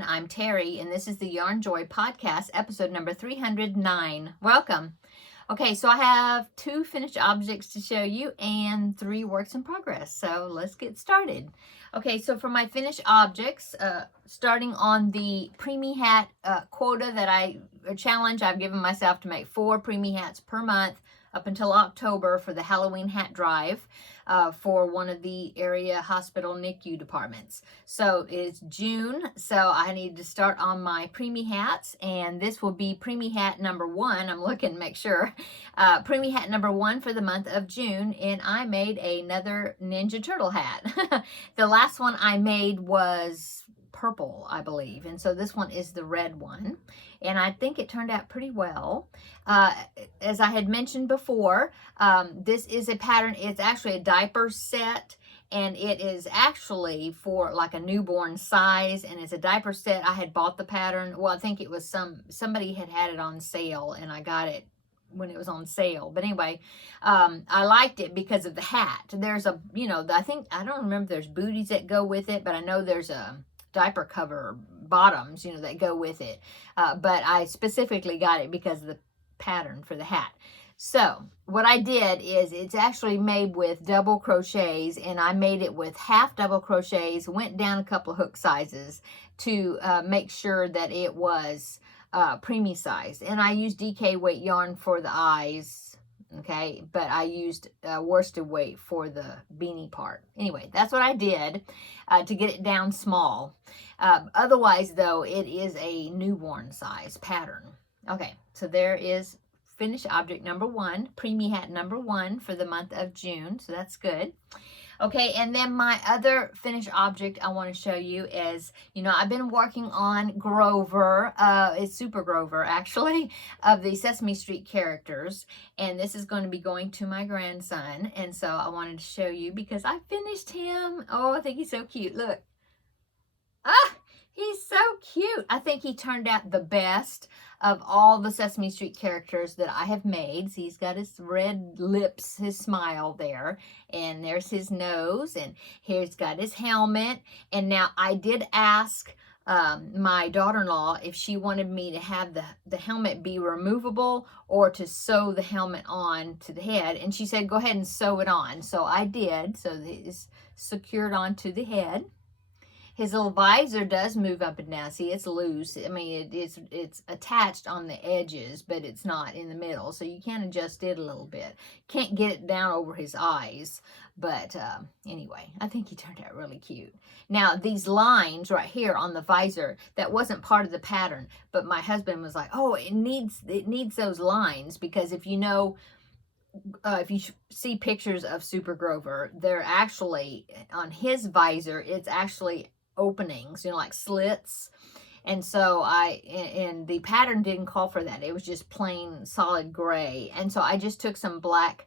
everyone. I'm Terry, and this is the Yarn Joy Podcast, episode number 309. Welcome. Okay, so I have 2 finished objects to show you and 3 works in progress. So let's get started. Okay, so for my finished objects, starting on the preemie hat quota challenge I've given myself to make 4 preemie hats per month up until October for the Halloween hat drive for one of the area hospital NICU departments. So it's June, so I need to start on my preemie hats, and this will be preemie hat number 1. I'm looking to make sure. Preemie hat number 1 for the month of June, and I made another Ninja Turtle hat. The last one I made was purple, I believe, and so this one is the red one, and I think it turned out pretty well. As I had mentioned before, this is a pattern. It's actually a diaper set, and it is actually for like a newborn size, and it's a diaper set. I had bought the pattern. Well, I think it was somebody had it on sale, and I got it when it was on sale. But anyway, I liked it because of the hat. There's a, I don't remember if there's booties that go with it, but I know there's a diaper cover bottoms, that go with it. But I specifically got it because of the pattern for the hat. So what I did is it's actually made with double crochets, and I made it with half double crochets, went down a couple of hook sizes to make sure that it was preemie size. And I used DK weight yarn for the eyes, okay, but I used worsted weight for the beanie part. Anyway, that's what I did to get it down small. Otherwise, though, it is a newborn size pattern. Okay, so there is finished object number 1, preemie hat number 1 for the month of June, so that's good. Okay, and then my other finished object I want to show you is, I've been working on Grover, it's Super Grover actually, of the Sesame Street characters, and this is going to be going to my grandson, and so I wanted to show you because I finished him. Oh, I think he's so cute. Look. Ah, he's so cute. I think he turned out the best of all the Sesame Street characters that I have made. So he's got his red lips, his smile there, and there's his nose, and here's got his helmet. And now I did ask my daughter-in-law if she wanted me to have the helmet be removable or to sew the helmet on to the head, and she said go ahead and sew it on. So I did. So it's secured onto the head. His little visor does move up and down. See, it's loose. I mean, it's attached on the edges, but it's not in the middle. So you can adjust it a little bit. Can't get it down over his eyes. But anyway, I think he turned out really cute. Now, these lines right here on the visor, that wasn't part of the pattern. But my husband was like, oh, it needs those lines. Because if if you see pictures of Super Grover, they're actually, on his visor, it's actually openings, like slits. And so and the pattern didn't call for that. It was just plain solid gray. And so I just took some black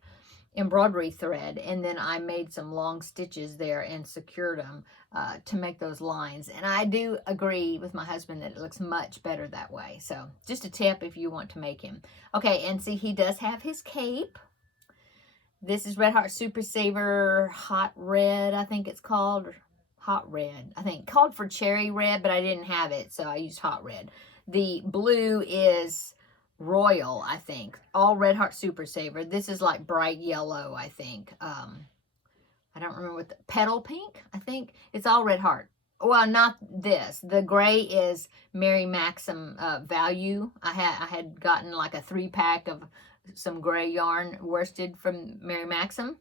embroidery thread, and then I made some long stitches there and secured them to make those lines. And I do agree with my husband that it looks much better that way. So just a tip if you want to make him. Okay, and see, he does have his cape. This is Red Heart Super Saver Hot Red, I think it's called. Hot red, I think. Called for cherry red, but I didn't have it, so I used hot red. The blue is royal, I think. All Red Heart Super Saver. This is like bright yellow, I think. I don't remember what the petal pink, I think. It's all Red Heart. Well, not this. The gray is Mary Maxim Value. I had gotten like a 3-pack of some gray yarn worsted from Mary Maxim.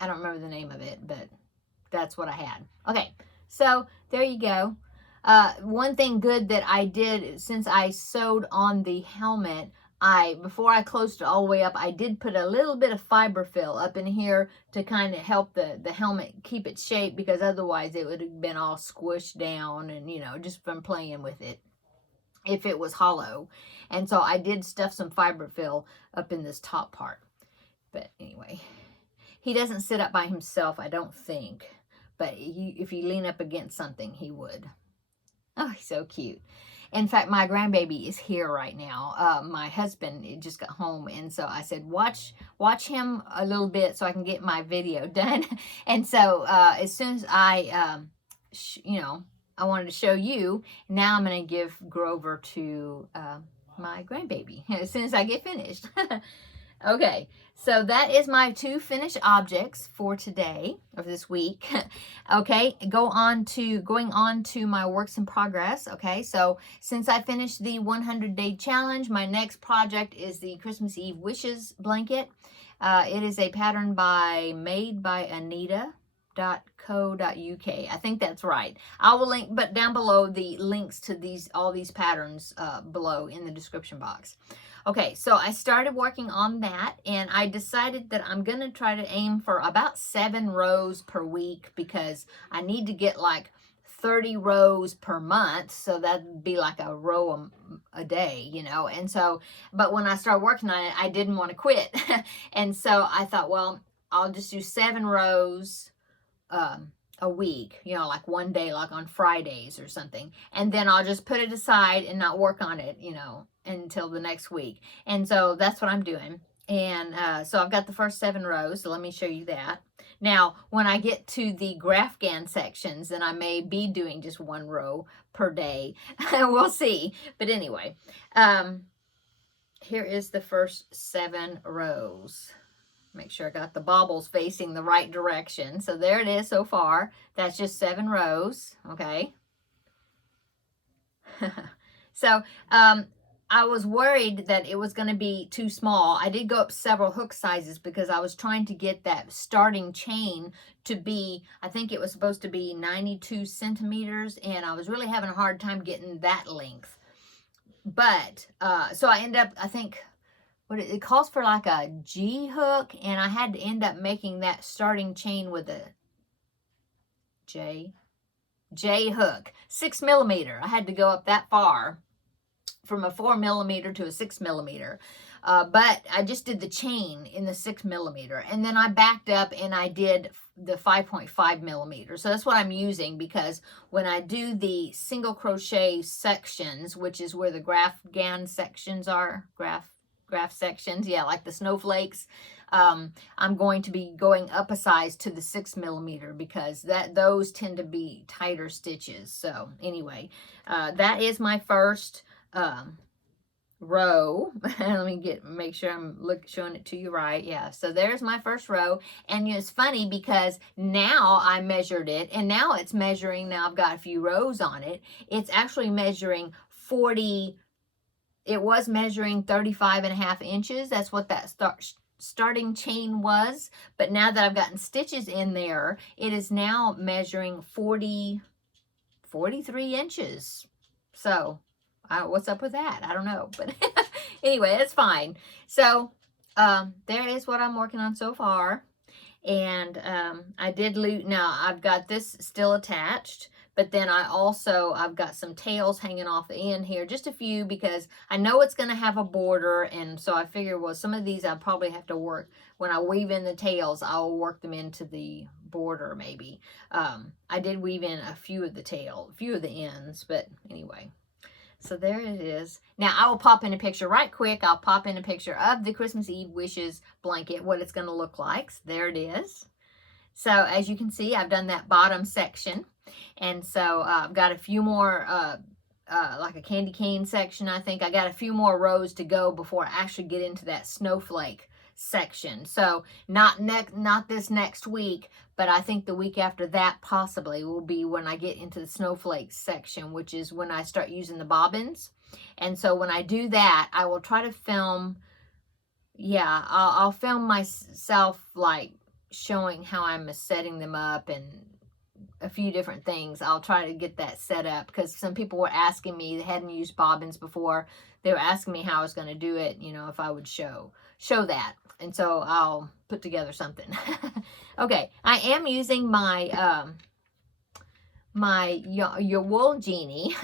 I don't remember the name of it, but that's what I had. Okay, so there you go. One thing good that I did, since I sewed on the helmet, before I closed it all the way up, I did put a little bit of fiberfill up in here to kind of help the helmet keep its shape, because otherwise it would have been all squished down and, just from playing with it if it was hollow. And so I did stuff some fiberfill up in this top part. But anyway, he doesn't sit up by himself, I don't think. But if you lean up against something, he would. Oh, he's so cute. In fact, my grandbaby is here right now. My husband just got home, and so I said, watch him a little bit so I can get my video done. And so as soon as I, I wanted to show you. Now I'm going to give Grover to my grandbaby as soon as I get finished. Okay, so that is my 2 finished objects for today, of this week. Okay, going on to my works in progress. Okay, so since I finished the 100-day challenge, my next project is the Christmas Eve Wishes blanket. It is a pattern made by Anita.co.uk. I think that's right. I will link but down below the links to all these patterns below in the description box. Okay, so I started working on that, and I decided that I'm going to try to aim for about 7 rows per week, because I need to get like 30 rows per month, so that'd be like a row a day, you know. And so, but when I started working on it, I didn't want to quit. And so I thought, well, I'll just do 7 rows a week, you know, like one day, like on Fridays or something. And then I'll just put it aside and not work on it, you know, until the next week. And so that's what I'm doing. And so I've got the first 7 rows. So let me show you that. Now, when I get to the Grafgan sections, then I may be doing just 1 row per day. We'll see. But anyway, here is the first 7 rows. Make sure I got the baubles facing the right direction. So there it is so far. That's just 7 rows, okay? So I was worried that it was going to be too small. I did go up several hook sizes because I was trying to get that starting chain to be, I think it was supposed to be 92 centimeters, and I was really having a hard time getting that length. But, so I ended up, I think, it calls for like a G hook, and I had to end up making that starting chain with a J hook, 6 millimeter. I had to go up that far from a 4 millimeter to a 6 millimeter. But I just did the chain in the 6 millimeter, and then I backed up and I did the 5.5 millimeter. So that's what I'm using, because when I do the single crochet sections, which is where the Grafgan sections are, graph sections, yeah, like the snowflakes, I'm going to be going up a size to the 6 millimeter, because those tend to be tighter stitches. So anyway, that is my first row. Let me make sure I'm showing it to you right. Yeah, so there's my first row. And you know, it's funny because now I measured it, and now it's measuring, now I've got a few rows on it, it's actually measuring 40. It was measuring 35.5 inches. That's what that starting chain was. But now that I've gotten stitches in there, it is now measuring 43 inches. So what's up with that? I don't know. But anyway, it's fine. So there is what I'm working on so far. And I did now I've got this still attached. But then I've got some tails hanging off the end here, just a few, because I know it's going to have a border. And so I figure, well, some of these I'll probably have to work, when I weave in the tails, I'll work them into the border maybe. I did weave in a few of the ends, but anyway. So there it is. Now I will pop in a picture right quick. I'll pop in a picture of the Christmas Eve Wishes blanket, what it's going to look like. So there it is. So as you can see, I've done that bottom section. And so I've got a few more, like a candy cane section. I think I got a few more rows to go before I actually get into that snowflake section. So not this next week, but I think the week after that possibly will be when I get into the snowflake section, which is when I start using the bobbins. And so when I do that, I will try to film, yeah, I'll film myself like showing how I'm setting them up and a few different things. I'll try to get that set up, because some people were asking me, they hadn't used bobbins before. They were asking me how I was going to do it, you know, if I would show that. And so I'll put together something. Okay, I am using my your wool genie.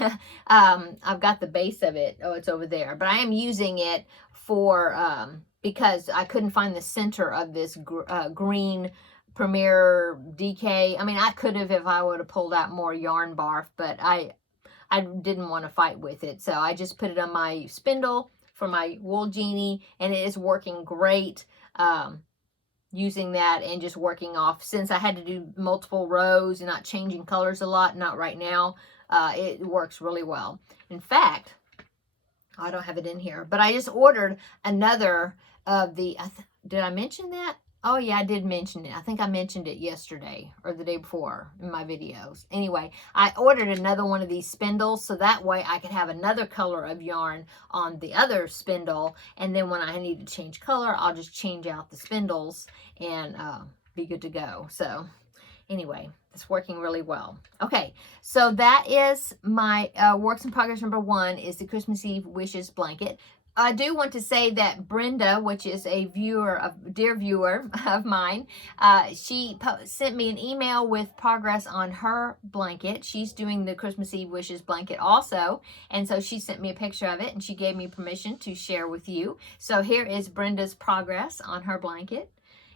I've got the base of it. Oh, it's over there. But I am using it for because I couldn't find the center of this green Premier DK. I mean, I could have if I would have pulled out more yarn barf, but I didn't want to fight with it. So I just put it on my spindle for my wool genie, and it is working great. Using that and just working off, since I had to do multiple rows and not changing colors a lot, not right now. It works really well. In fact, I don't have it in here, but I just ordered another of the, did I mention that? Oh yeah, I did mention it. I think I mentioned it yesterday or the day before in my videos. Anyway, I ordered another one of these spindles so that way I could have another color of yarn on the other spindle. And then when I need to change color, I'll just change out the spindles and be good to go. So anyway, it's working really well. Okay, so that is my works in progress number 1 is the Christmas Eve Wishes blanket. I do want to say that Brenda, which is a dear viewer of mine, she sent me an email with progress on her blanket. She's doing the Christmas Eve Wishes blanket also, and so she sent me a picture of it, and she gave me permission to share with you. So here is Brenda's progress on her blanket.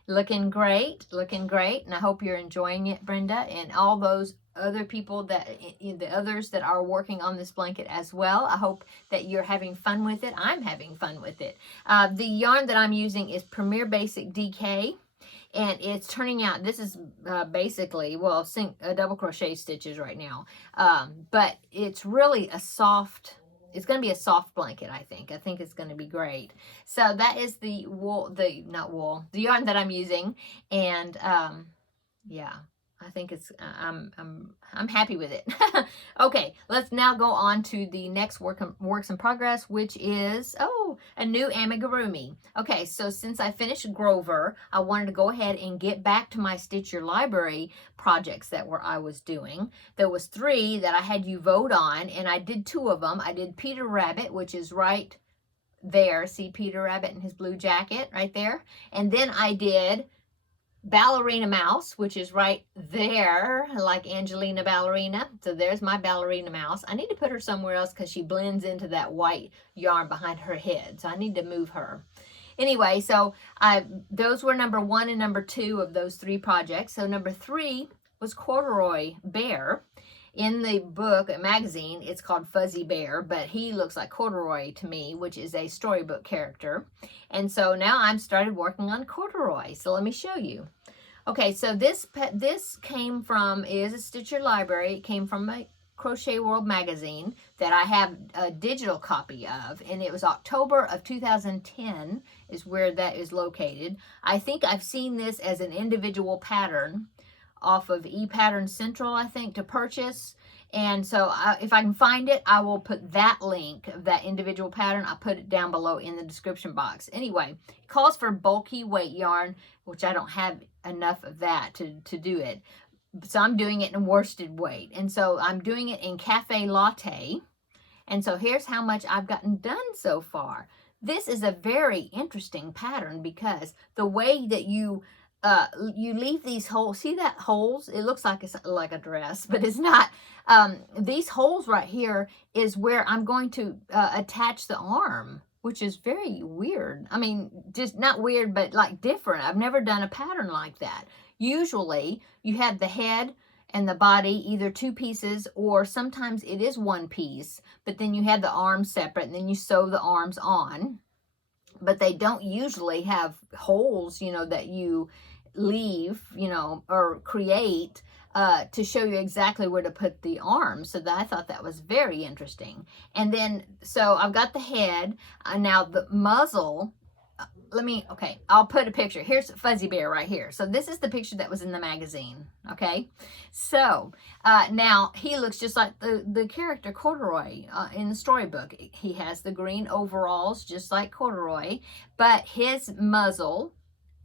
Looking great, and I hope you're enjoying it, Brenda, and all those other people the others that are working on this blanket as well. I hope that you're having fun with it. I'm having fun with it. The yarn that I'm using is Premier Basic DK, and it's turning out, this is basically, well, double crochet stitches right now, but it's really a soft, it's going to be a soft blanket, I think. I think it's going to be great. So that is the the yarn that I'm using. And yeah, I think it's, I'm happy with it. Okay, let's now go on to the next works in progress, which is, a new amigurumi. Okay, so since I finished Grover, I wanted to go ahead and get back to my Stitch Your Library projects that I was doing. There was 3 that I had you vote on, and I did 2 of them. I did Peter Rabbit, which is right there. See Peter Rabbit in his blue jacket right there. And then I did Ballerina Mouse, which is right there, like Angelina Ballerina. So there's my Ballerina Mouse. I need to put her somewhere else because she blends into that white yarn behind her head. So I need to move her. Anyway, so those were number 1 and number 2 of those 3 projects. So number 3 was Corduroy Bear. In the book, a magazine, it's called Fuzzy Bear, but he looks like Corduroy to me, which is a storybook character. And so now I'm started working on Corduroy. So let me show you. Okay, so this came from, is a Stitch Your Library. It came from a Crochet World magazine that I have a digital copy of, and it was October of 2010 is where that is located. I think I've seen this as an individual pattern off of ePattern Central, I think, to purchase. And so if I can find it, I will put that link of that individual pattern. I'll put it down below in the description box. Anyway, it calls for bulky weight yarn, which I don't have enough of that to do it. So I'm doing it in worsted weight. And so I'm doing it in Cafe Latte. And so here's how much I've gotten done so far. This is a very interesting pattern because the way that you leave these holes. See that holes? It looks like it's like a dress, but it's not. These holes right here is where I'm going to attach the arm, which is very weird. I mean, just not weird, but like different. I've never done a pattern like that. Usually you have the head and the body, either 2 pieces, or sometimes it is 1 piece, but then you have the arms separate and then you sew the arms on. But they don't usually have holes, that you leave, or create to show you exactly where to put the arms. So I thought that was very interesting. And then, so I've got the head. Now the muzzle, I'll put a picture. Here's Fuzzy Bear right here. So this is the picture that was in the magazine. Okay. So now he looks just like the character Corduroy in the storybook. He has the green overalls, just like Corduroy, but his muzzle,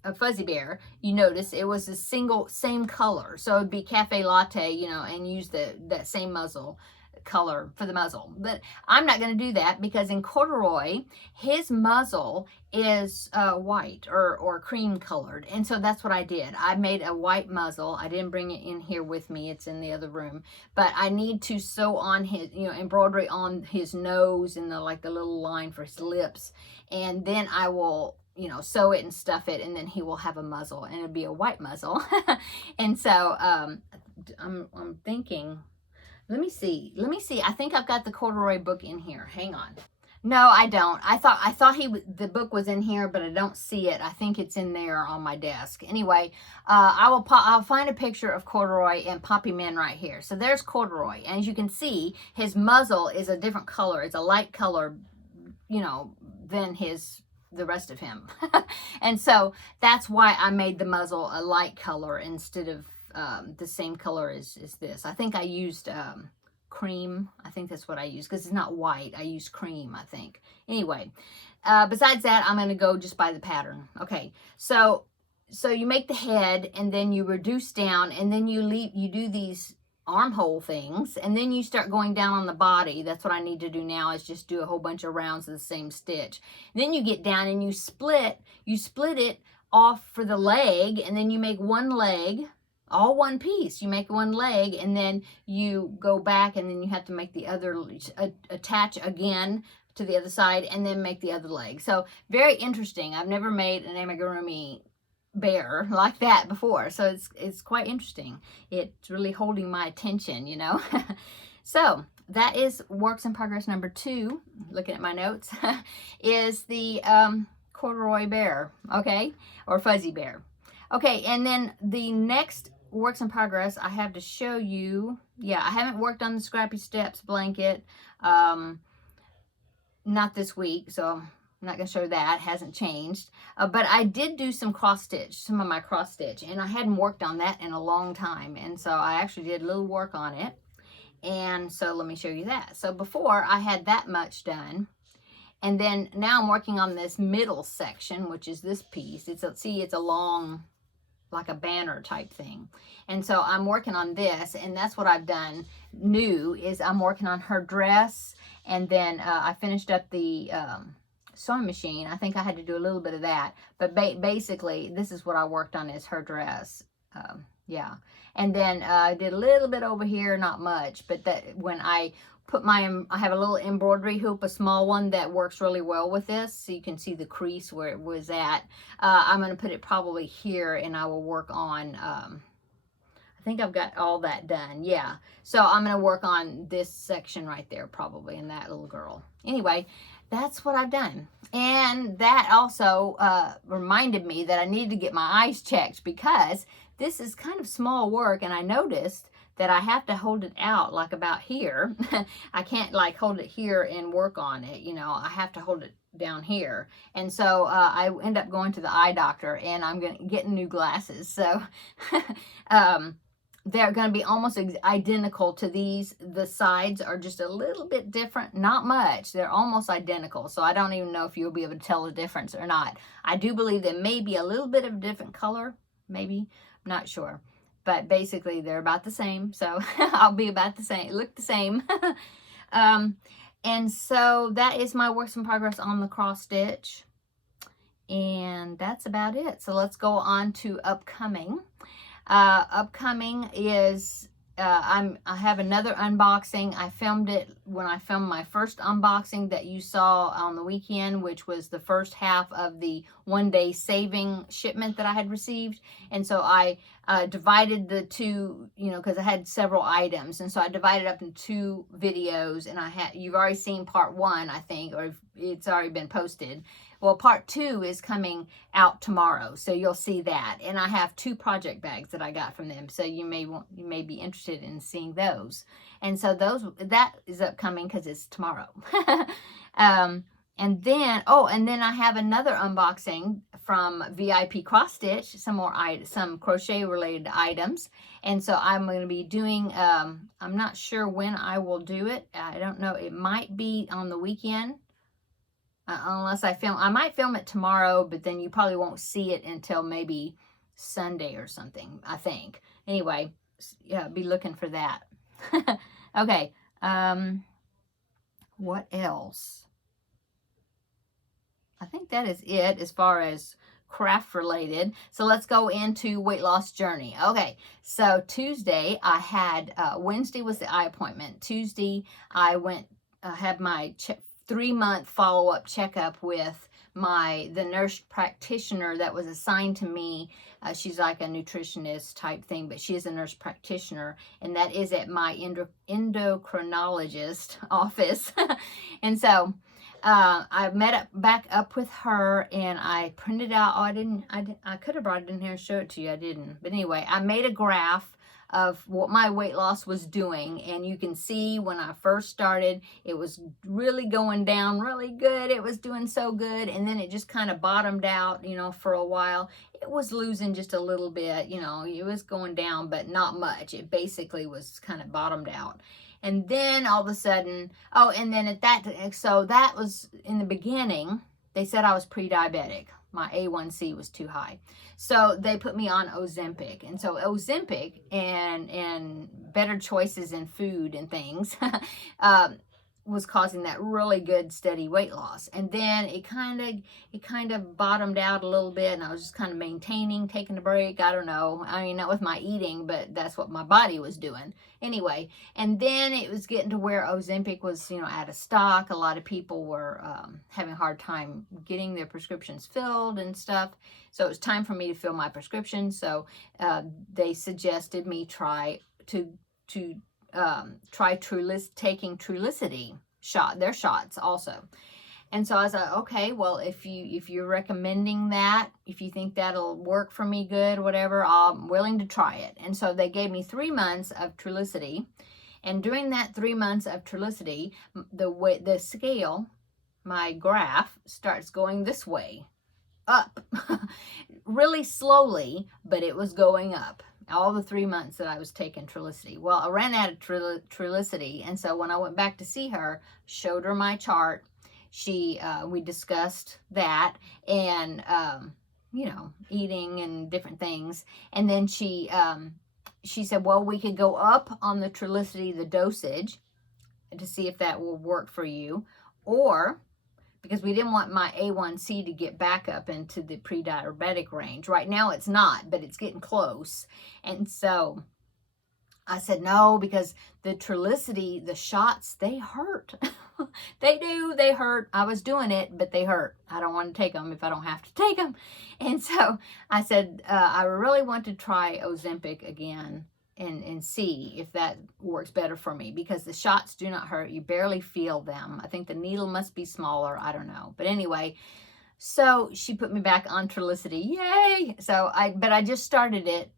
a Fuzzy Bear, you notice it was a same color. So it'd be Cafe Latte, and use that same muzzle color for the muzzle. But I'm not going to do that because in Corduroy, his muzzle is white or cream colored. And so that's what I did. I made a white muzzle. I didn't bring it in here with me. It's in the other room. But I need to sew on his, embroidery on his nose and the little line for his lips. And then I will sew it and stuff it, and then he will have a muzzle, and it'll be a white muzzle. And so I'm thinking, let me see. I think I've got the Corduroy book in here. Hang on. No, I don't. I thought the book was in here, but I don't see it. I think it's in there on my desk. Anyway, I'll find a picture of Corduroy and pop him in right here. So there's Corduroy, and as you can see, his muzzle is a different color. It's a light color, you know, than the rest of him. And so that's why I made the muzzle a light color instead of the same color as this. I think I used cream. I think that's what I use, because it's not white. I use cream, I think. Anyway, besides that, I'm going to go just by the pattern. Okay, so you make the head, and then you reduce down, and then you do these armhole things, and then you start going down on the body. That's what I need to do now, is just do a whole bunch of rounds of the same stitch. Then you get down and you split it off for the leg, and then you make one leg, all one piece. You make one leg, and then you go back, and then you have to make the other, attach again to the other side, and then make the other leg. So very interesting. I've never made an amigurumi bear like that before, so it's quite interesting. It's really holding my attention, you know. So that is works in progress number 2. Looking at my notes, is the corduroy bear, okay, or fuzzy bear. Okay, and then the next works in progress I have to show you. Yeah, I haven't worked on the Scrappy Steps blanket, not this week, so I'm not going to show that. Hasn't changed. But I did do some of my cross stitch, and I hadn't worked on that in a long time. And so I actually did a little work on it. And so let me show you that. So before, I had that much done. And then now I'm working on this middle section, which is this piece. It's a long, like a banner type thing. And so I'm working on this, and that's what I've done new, is I'm working on her dress. And then I finished up the sewing machine. I think I had to do a little bit of that, but basically this is what I worked on, is her dress. Yeah, and then I did a little bit over here, not much, but that when I put I have a little embroidery hoop, a small one that works really well with this, so you can see the crease where it was at. I'm going to put it probably here, and I will work on I think I've got all that done. Yeah, so I'm going to work on this section right there probably, and that little girl. Anyway, that's what I've done. And that also reminded me that I needed to get my eyes checked, because this is kind of small work, and I noticed that I have to hold it out like about here. I can't like hold it here and work on it, you know. I have to hold it down here. And so I end up going to the eye doctor, and I'm getting new glasses. So they're going to be almost identical to these. The sides are just a little bit different, not much. They're almost identical, so I don't even know if you'll be able to tell the difference or not. I do believe there may be a little bit of a different color, maybe, I'm not sure, but basically they're about the same, so I'll be about the same, look the same. And so that is my works in progress on the cross stitch, and that's about it. So let's go on to upcoming. Upcoming is I have another unboxing. I filmed it when I filmed my first unboxing that you saw on the weekend, which was the first half of the one-day saving shipment that I had received. And so I divided the two, you know, because I had several items, and so I divided up in 2 videos. And you've already seen part 1, I think, or it's already been posted. Well, part 2 is coming out tomorrow, so you'll see that. And I have 2 project bags that I got from them, so you may be interested in seeing those. And so that is upcoming because it's tomorrow. And then I have another unboxing from VIP Cross Stitch, some crochet related items. And so I'm going to be doing, I'm not sure when I will do it. I don't know. It might be on the weekend. Unless I might film it tomorrow, but then you probably won't see it until maybe Sunday or something, I think. Anyway, yeah, be looking for that. Okay, what else? I think that is it as far as craft related. So let's go into weight loss journey. Okay, so Tuesday I had, Wednesday was the eye appointment. Tuesday I had my 3-month follow-up checkup with the nurse practitioner that was assigned to me. She's like a nutritionist type thing, but she is a nurse practitioner, and that is at my endocrinologist office. And so I met back up with her, and I printed out. Oh, I could have brought it in here and showed it to you. I didn't. But anyway, I made a graph of what my weight loss was doing, and you can see when I first started, it was really going down really good. It was doing so good, and then it just kind of bottomed out, for a while. It was losing just a little bit, it was going down, but not much. It basically was kind of bottomed out. And then all of a sudden, and then so that was in the beginning, they said I was pre-diabetic. My A1C was too high. So they put me on Ozempic. And so Ozempic and better choices in food and things was causing that really good steady weight loss. And then it kind of bottomed out a little bit, and I was just kind of maintaining, taking a break. I don't know. I mean, not with my eating, but that's what my body was doing. Anyway, and then it was getting to where Ozempic was, out of stock. A lot of people were having a hard time getting their prescriptions filled and stuff. So it was time for me to fill my prescription. So they suggested me try taking Trulicity their shots also. And so I was like, okay, well, if you're recommending that, if you think that'll work for me good, whatever, I'm willing to try it. And so they gave me 3 months of Trulicity. And during that 3 months of Trulicity, the scale, my graph, starts going this way, up, really slowly, but it was going up. All the 3 months that I was taking Trulicity. Well, I ran out of Trulicity, and so when I went back to see her, showed her my chart, we discussed that, and eating and different things, and then she said, well, we could go up on the Trulicity, the dosage, to see if that will work for you, or because we didn't want my A1C to get back up into the pre-diabetic range. Right now it's not, but it's getting close. And so I said no, because the Trulicity, the shots, they hurt. They do, they hurt. I was doing it, but they hurt. I don't want to take them if I don't have to take them. And so I said, I really want to try Ozempic again and see if that works better for me, because the shots do not hurt. You barely feel them. I think the needle must be smaller. I don't know. But anyway, so she put me back on Trulicity. Yay! But I just started it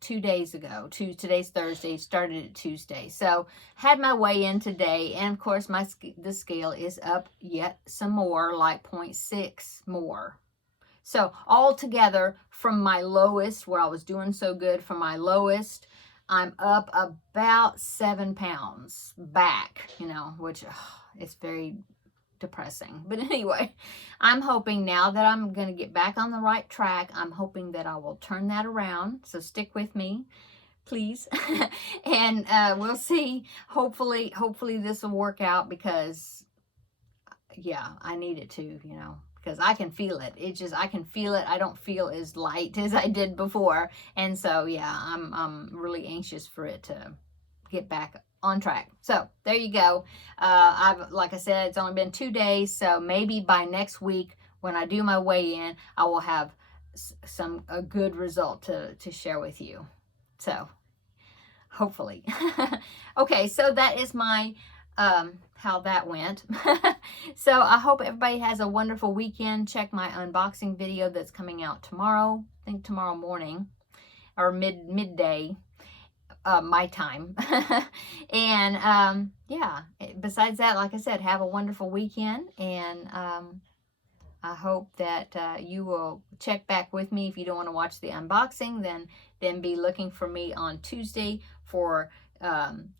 2 days ago. Today's Thursday, started it Tuesday. So had my weigh in today, and of course the scale is up yet some more, like 0.6 more. So altogether, from my lowest, where I was doing so good, from my lowest, I'm up about 7 pounds back, which it's very depressing. But anyway, I'm hoping now that I'm going to get back on the right track, I'm hoping that I will turn that around. So stick with me, please. And we'll see. Hopefully this will work out, because, yeah, I need it to, because I can feel it. I can feel it. I don't feel as light as I did before. And so, yeah, I'm really anxious for it to get back on track. So there you go. Like I said, it's only been 2 days. So maybe by next week, when I do my weigh-in, I will have a good result to share with you. So hopefully. Okay, so that is my how that went. So I hope everybody has a wonderful weekend. Check my unboxing video that's coming out tomorrow. I think tomorrow morning or midday my time. And yeah, besides that, like I said, have a wonderful weekend, and I hope that you will check back with me. If you don't want to watch the unboxing, then be looking for me on Tuesday for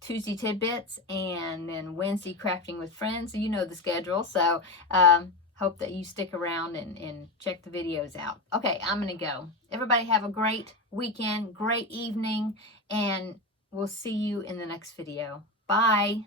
Tuesday tidbits, and then Wednesday crafting with friends. You know the schedule. So hope that you stick around and check the videos out. Okay, I'm gonna go. Everybody have a great weekend, great evening, and we'll see you in the next video. Bye.